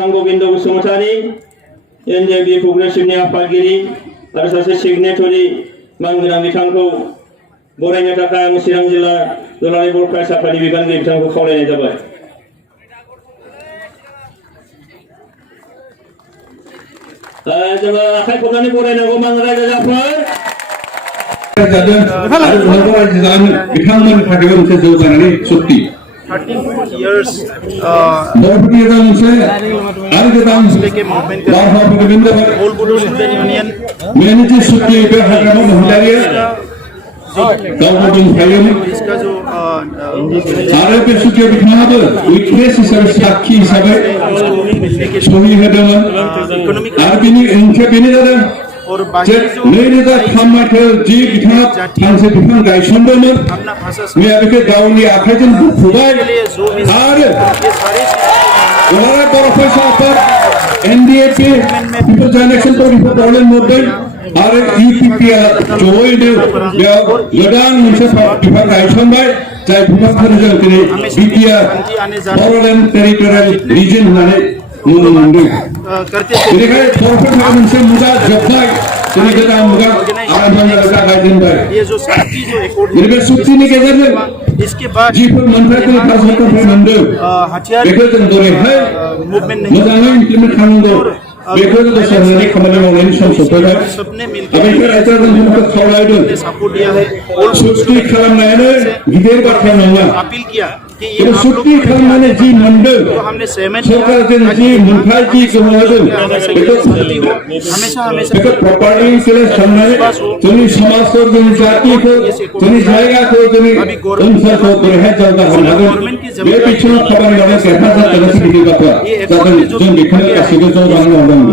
बिथां गोविंद बसुमतारी एनजेपि प्रोग्रेसिभनि आफादगिरि आरो सासे सिगनेटरि मानगोनां बिथांखौ बरायनो थाखाय आं चिरां जिल्ला दुलाराय बर' फरायसा आफादनि बिबानगिरि बिथांखौ खावलायनाय जाबाय। जोङो आखाइ खबनानै बरायनांगौ मान रायजो राजाफोर। बिथांमोननि थाखाय मोनसे जौगानायनि सुक्ति 32 years whole Buddhist Indian Union इसका जो और बाकी NDAP People Joint Action for Problem Movement और UPP joined लड़ान मुझे बिफार राइशन बाय चाहे बिफार खरीदने के लिए BPA Boroland Territorial Region नाने मुंडे करते हैं देखिए परफेक्ट है मुझे मुझे जब तक चलिए कहता हूँ मुझे आराम से लगा गाइडेंस बाय ये जो साथी जो एक मेरे पे सुक्ति नहीं कहते थे इसके बाद जी पर मंत्रा के लिए खास होता है मंडे हथियार मूवमेंट नहीं मुझे नहीं इम्प्लीमेंट करने दो बेखो तो सरकारी कमाने वाले नहीं सब सोचते हैं सबने मिलकर अभी फिर ऐसा तो हमको खौलाए दो सपोर्ट दिया है सुक्ति खलम नहीं है गिदेर बात है नहीं अपील किया कि ये सुक्ति खलम मैंने जी मंडे तो हमने सहमत सरकार के जी मुंठाई जी को मंडे हमेशा बेखो प्रॉपर्टी के लिए सामने तुनी समाज को तुनी जाति को तुनी जायगा को तुनी उनसे को है चलता है ये पिछले खबर में कहता था तरह से दिखेगा तो जो दिखने का सीधे जो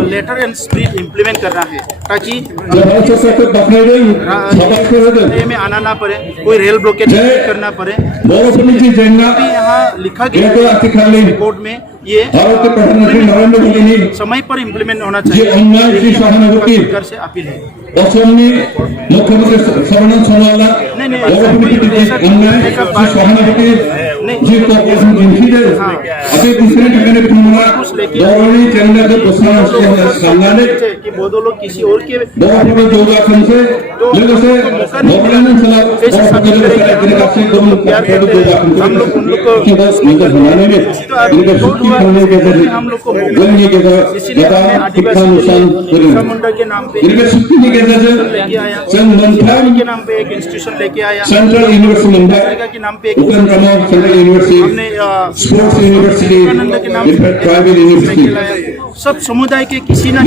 लेटर एंड स्प्रिट इंप्लीमेंट करना है ताकि में आना ना पड़े कोई रेल ब्लॉकेज करना पड़े यहाँ लिखा गया कोर्ट में ये समय पर इंप्लीमेंट होना चाहिए सरकार से अपील है मुख्यमंत्री सर्वानंद सोनोवाल कि वो दो लोग किसी और के हम लोग उन लोग हम लोग को मुंडा के नाम पे लेके आया के नाम पे एक इंस्टीट्यूशन लेके आया सेंट्रल यूनिवर्सिटी मुंबई के नाम पे सेंट्रल यूनिवर्सिटी हमने स्पोर्ट्स यूनिवर्सिटी के नाम प्राइवेट यूनिवर्सिटी सब समुदाय के किसी न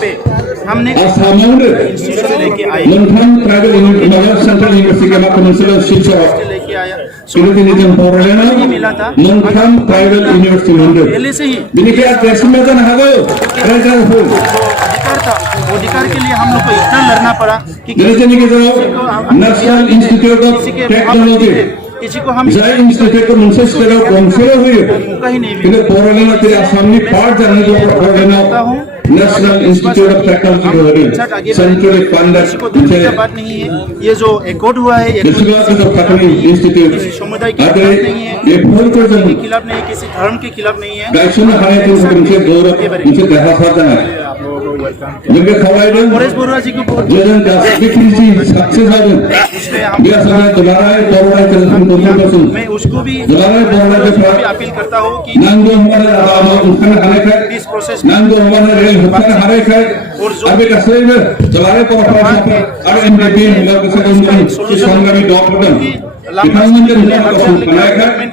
पे हमने इंस्टीट्यूशन लेके आए प्राइवेट यूनिवर्सिटी सेंट्रल यूनिवर्सिटी के बाद शिक्षा लेके आया मिला था प्राइवेट यूनिवर्सिटी मंडल पहले से ही अधिकार के लिए हम लोग को इतना लड़ना पड़ा कि नेशनल इंस्टीट्यूट ऑफ टेक्नोलॉजी किसी को हम इंस्टीट्यूट को मुंसे करो काउंसिलर हुई मौका ही नहीं मिला पोरलेना तेरे आसाम में पार्ट जाने जो पोरलेना National Institute of Technology Central funder को बात नहीं है ये जो एकॉर्ड हुआ है इंस्टीट्यूट समुदाय के खिलाफ नहीं है ये फुल को के खिलाफ नहीं है किसी धर्म के खिलाफ नहीं है गाइसन हमें तो उनसे गौरव उनसे देखा था जिनके खवाइदन परेश बोरा जी को बहुत जी सक्सेस आ गए ये समय दोबारा मैं उसको भी अपील करता हूँ कि नंदो हमारे उसका हरे का इस प्रोसेस नंदो हमारे रेल हमारे हरे का और अभी का सही में दोबारा पर अब एमपी लोग से इस संगठन में डॉक्टर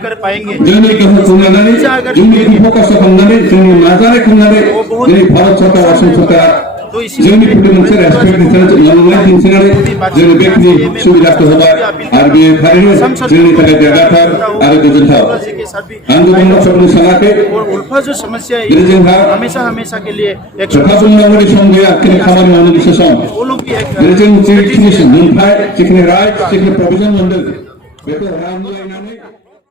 कर पाएंगे जोनी के सुनने नहीं जोनी की फोकस करने नहीं जोनी नजारे करने नहीं भारत सरकार असम सरकार जोनी पुलिस से रेस्पेक्ट देते हैं लंबे दिन से जोनी व्यक्ति सुविधा तो होगा आरबी खरीदने जोनी तक जगह था आगे दिन था आंदोलन सबने सलाह के और उल्फा जो समस्या है हमेशा के लिए एक प्रकाशन नगरी संघ या किन खामानि मावनो विशेषण वो लोग भी एक रिजन चिकनी मुंफाय चिकनी राइट चिकनी प्रोविजन मंडल बेको राम लाइनाने